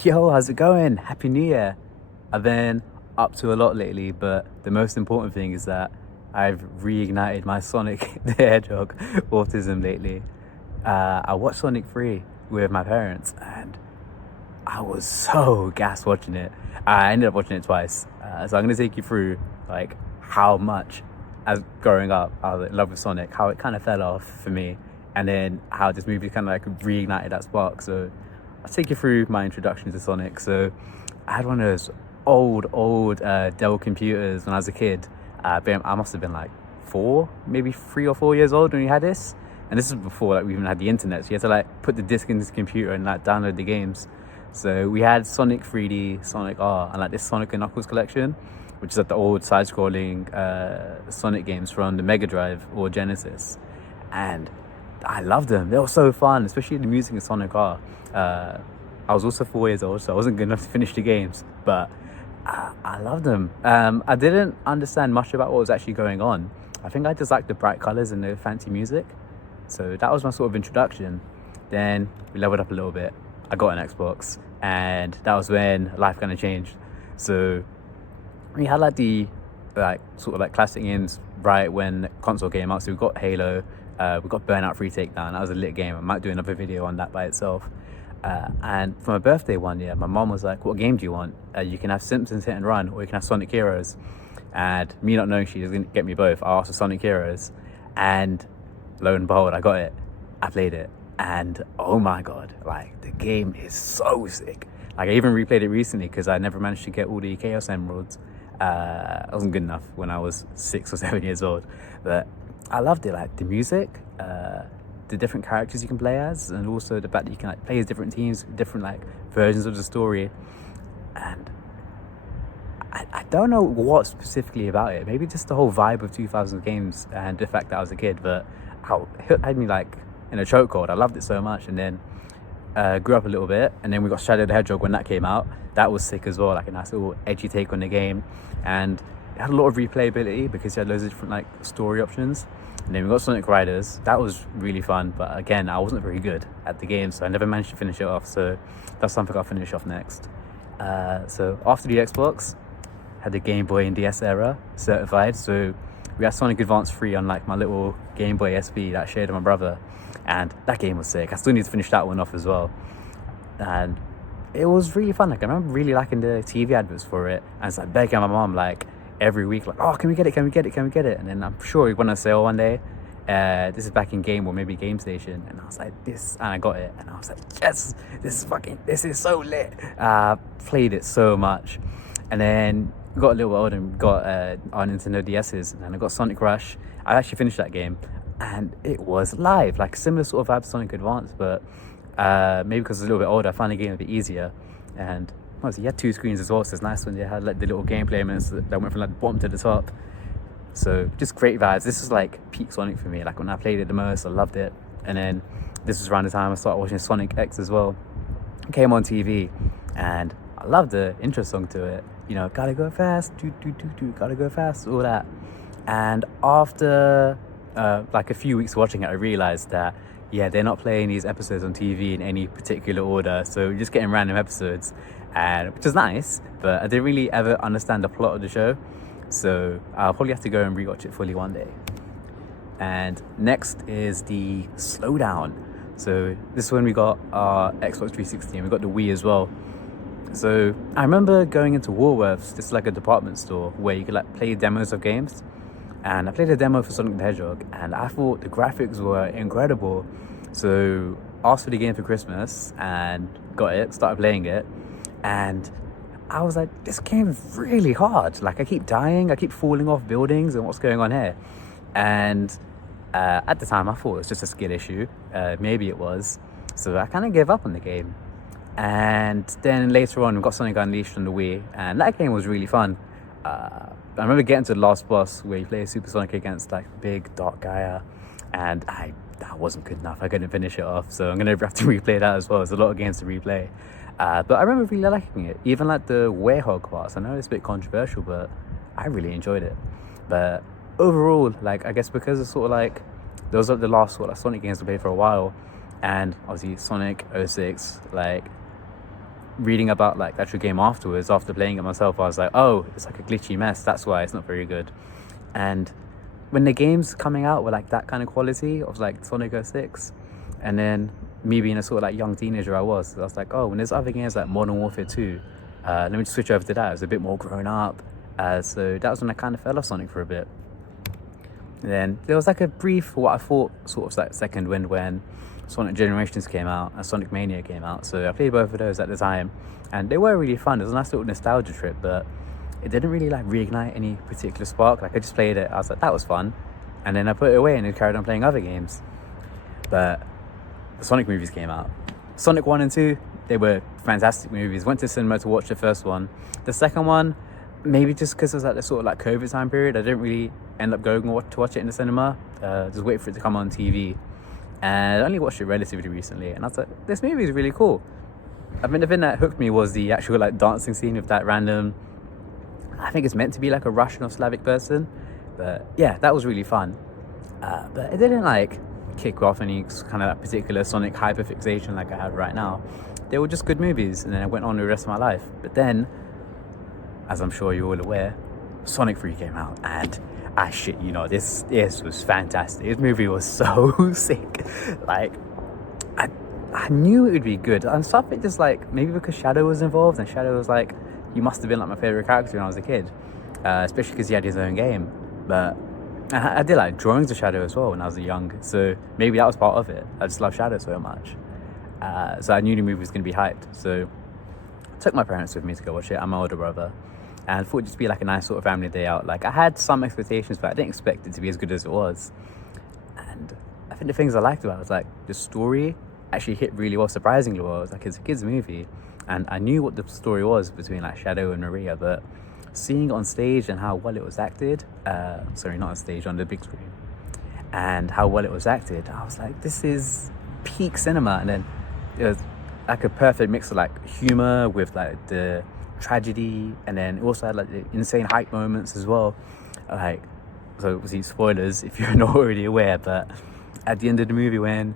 Yo, how's it going? Happy New Year. I've been up to a lot lately, but the most important thing is that I've reignited my Sonic the Hedgehog autism lately. I watched Sonic 3 with my parents and I was so gassed watching it. I ended up watching it twice. So I'm going to take you through like how much as growing up I was in love with Sonic, how it kind of fell off for me, and then how this movie kind of like reignited that spark. So I'll take you through my introduction to Sonic. So I had one of those old Dell computers when I was a kid. I must have been like 3 or 4 years old when we had this. And this is before like we even had the internet. So you had to like put the disc in this computer and like download the games. So we had Sonic 3D, Sonic R, and like this Sonic and Knuckles collection, which is like the old side-scrolling Sonic games from the Mega Drive or Genesis. And I loved them. They were so fun, especially the music in Sonic R. I was also 4 years old, so I wasn't good enough to finish the games, but I loved them. I didn't understand much about what was actually going on. I think I just liked the bright colors and the fancy music. So that was my sort of introduction. Then we leveled up a little bit. I got an Xbox, and that was when life kind of changed. So we had like the sort of like classic games right when console came out. So we got Halo, we got Burnout Free Takedown. That was a lit game. I might do another video on that by itself. And for my birthday one year, my mom was like, "What game do you want? You can have Simpsons Hit and Run, or you can have Sonic Heroes." And me not knowing she was gonna get me both, I asked for Sonic Heroes, and lo and behold, I got it. I played it, and oh my god, like the game is so sick. Like I even replayed it recently because I never managed to get all the Chaos Emeralds. I wasn't good enough when I was 6 or 7 years old, but I loved it. Like the music, the different characters you can play as, and also the fact that you can like play as different teams, different like versions of the story. And I don't know what specifically about it. Maybe just the whole vibe of 2000 games and the fact that I was a kid, but how it had me like in a chokehold. I loved it so much, and then grew up a little bit, and then we got Shadow the Hedgehog when that came out. That was sick as well, like a nice little edgy take on the game, and it had a lot of replayability because you had loads of different like story options. And then we got Sonic Riders. That was really fun, but again, I wasn't very good at the game, so I never managed to finish it off. So that's something I'll finish off next. So after the Xbox, had the Game Boy and DS era certified. So we had Sonic Advance 3 on like my little Game Boy SP that I shared with my brother, and that game was sick. I still need to finish that one off as well, and it was really fun. Like I remember really liking the TV adverts for it, and it's like begging my mom like every week, like, "Oh, can we get it? Can we get it? Can we get it?" And then I'm sure we went on sale one day. This is back in Game or maybe Game Station, and I was like, "This," and I got it, and I was like, "Yes, this is so lit." Played it so much, and then got a little older and got our Nintendo DS's, and then I got Sonic Rush. I actually finished that game, and it was live, like a similar sort of vibe to Sonic Advance, but maybe because I was a little bit older, I found the game a bit easier. And obviously, you had two screens as well, so it's nice when they had like the little gameplay minutes that went from like the bottom to the top. So just great vibes. This was like peak Sonic for me. Like when I played it the most, I loved it. And then this was around the time I started watching Sonic X as well. It came on TV, and I loved the intro song to it. You know, gotta go fast, gotta go fast, all that. And after like a few weeks watching it, I realized that yeah, they're not playing these episodes on TV in any particular order, so you're just getting random episodes, and which is nice, but I didn't really ever understand the plot of the show, so I'll probably have to go and rewatch it fully one day. And next is the Slowdown. So this is when we got our Xbox 360 and we got the Wii as well. So I remember going into Woolworths, just like a department store where you could like play demos of games. And I played a demo for Sonic the Hedgehog, and I thought the graphics were incredible. So asked for the game for Christmas and got it, started playing it, and I was like, this game's really hard. Like I keep dying, I keep falling off buildings, and what's going on here? And at the time I thought it was just a skill issue. Maybe it was. So I kind of gave up on the game. And then later on we got Sonic Unleashed on the Wii, and that game was really fun. I remember getting to the last boss where you play Super Sonic against like big dark Gaia, and that wasn't good enough. I couldn't finish it off, so I'm gonna have to replay that as well. There's a lot of games to replay, but I remember really liking it. Even like the Werehog parts. I know it's a bit controversial, but I really enjoyed it. But overall, like I guess because it's sort of like those are the last sort of Sonic games to play for a while, and obviously Sonic 06, like reading about like the actual game afterwards, after playing it myself, I was like, oh, it's like a glitchy mess. That's why it's not very good. And when the game's coming out with like that kind of quality of like Sonic 06, and then me being a sort of like young teenager I was like, oh, when there's other games like Modern Warfare 2, let me just switch over to that. It was a bit more grown up. So that was when I kind of fell off Sonic for a bit. And then there was like a brief, what I thought sort of like second wind when Sonic Generations came out and Sonic Mania came out. So I played both of those at the time, and they were really fun. It was a nice little nostalgia trip, but it didn't really like reignite any particular spark. Like I just played it, I was like, that was fun, and then I put it away and then carried on playing other games. But the Sonic movies came out. Sonic 1 and 2, they were fantastic movies. Went to cinema to watch the first one. The second one, maybe just because it was like the sort of like COVID time period, I didn't really end up going to watch it in the cinema. Just wait for it to come on TV. And I only watched it relatively recently, and I was like, this movie is really cool. I mean, the thing that hooked me was the actual like dancing scene with that random, I think it's meant to be like a Russian or Slavic person, but yeah, that was really fun. But it didn't like kick off any kind of particular Sonic hyperfixation like I have right now. They were just good movies, and then I went on with the rest of my life. But then, as I'm sure you're all aware, Sonic 3 came out, and I shit you know, this was fantastic. This movie was so sick. Like, I knew it would be good. And something just like, maybe because Shadow was involved, and Shadow was like, he must have been like my favorite character when I was a kid, especially because he had his own game. But I did like drawings of Shadow as well when I was young, so maybe that was part of it. I just love Shadow so much. So I knew the movie was going to be hyped. So I took my parents with me to go watch it. I'm my older brother, and I thought it'd just be like a nice sort of family day out. Like I had some expectations, but I didn't expect it to be as good as it was. And I think the things I liked about it was like the story actually hit really well, surprisingly well. It was like, it's a kid's movie, and I knew what the story was between like Shadow and Maria, but seeing it on stage and how well it was acted, sorry, not on stage, on the big screen, and how well it was acted, I was like, this is peak cinema. And then it was like a perfect mix of like humor with like the tragedy, and then it also had like the insane hype moments as well. Like, so obviously spoilers if you're not already aware, but at the end of the movie when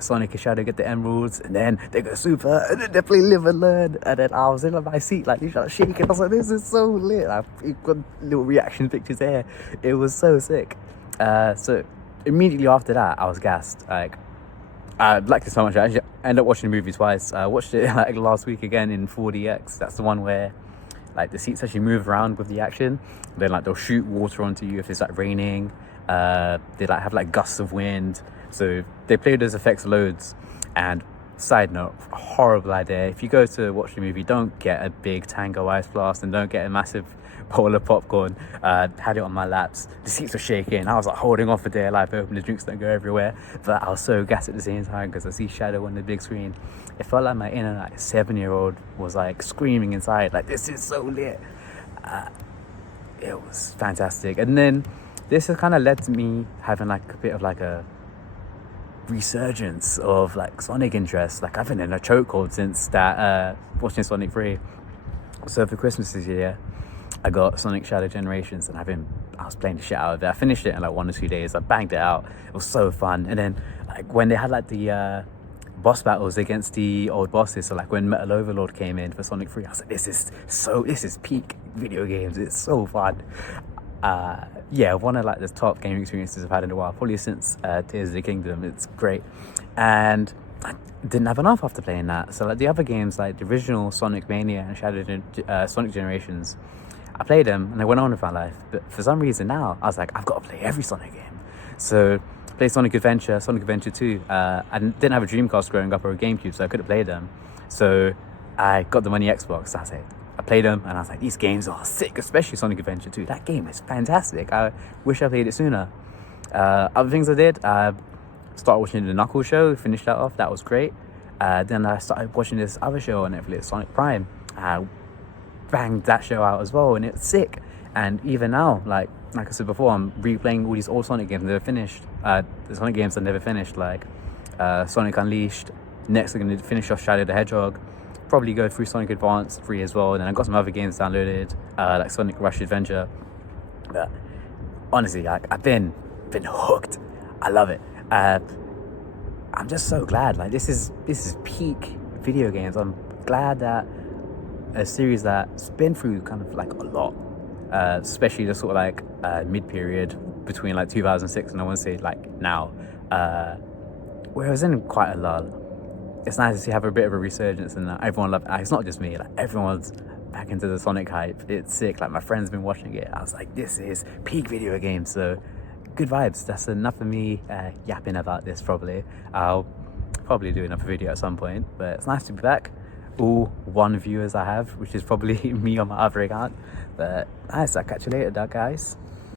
Sonic and Shadow get the emeralds, and then they go super, and then they play Live and Learn, and then I was in my seat like shaking. I was like, this is so lit. I got little reaction pictures there. It was so sick. So immediately after that, I was gassed. Like, I liked it so much. I actually ended up watching the movie twice. I watched it like last week again in 4DX. That's the one where like the seats actually move around with the action. Then like they'll shoot water onto you if it's like raining. They like have like gusts of wind. So they play those effects loads. And side note, horrible idea. If you go to watch the movie, don't get a big Tango Ice Blast, and don't get a massive bowl of popcorn. Had it on my laps. The seats were shaking. I was like holding on for dear life, hoping the drinks don't go everywhere. But I was so gassed at the same time because I see Shadow on the big screen. It felt like my inner like 7-year-old was like screaming inside, like, this is so lit. It was fantastic. And then this has kind of led to me having like a bit of like a resurgence of like Sonic interest. Like I've been in a chokehold since that watching Sonic 3. So for Christmas this year, I got Sonic Shadow Generations, and I was playing the shit out of it. I finished it in like 1 or 2 days. I banged it out. It was so fun. And then like when they had like the boss battles against the old bosses, so like when Metal Overlord came in for Sonic 3, I was like, this is peak video games. It's so fun. Yeah, one of like the top gaming experiences I've had in a while, probably since Tears of the Kingdom. It's great. And I didn't have enough after playing that. So like the other games, like the original Sonic Mania and Sonic Generations, I played them and they went on with my life. But for some reason now, I was like, I've got to play every Sonic game. So I played Sonic Adventure, Sonic Adventure 2. I didn't have a Dreamcast growing up or a GameCube, so I couldn't play them. So I got them on the Xbox. So I played them and I was like, these games are sick, especially Sonic Adventure 2. That game is fantastic. I wish I played it sooner. Other things I did, I started watching the Knuckles show, finished that off. That was great. Then I started watching this other show on Netflix, Sonic Prime. Banged that show out as well, and it's sick. And even now, like I said before, I'm replaying all these old Sonic games never finished. The Sonic games I never finished, like Sonic Unleashed. Next, I'm going to finish off Shadow the Hedgehog. Probably go through Sonic Advance 3 as well. And then I got some other games downloaded, like Sonic Rush Adventure. But honestly, like I've been hooked. I love it. I'm just so glad. Like this is peak video games. I'm glad that a series that's been through kind of like a lot, especially the sort of like mid-period between like 2006 and I want to say like now, where I was in quite a lull. It's nice to see have a bit of a resurgence and everyone loved. It's not just me, like everyone's back into the Sonic hype. It's sick. Like my friends been watching it. I was like, this is peak video game. So good vibes. That's enough of me yapping about this. Probably I'll probably do another video at some point, but it's nice to be back. All one viewers I have, which is probably me on my other account. But nice. I'll catch you later, guys.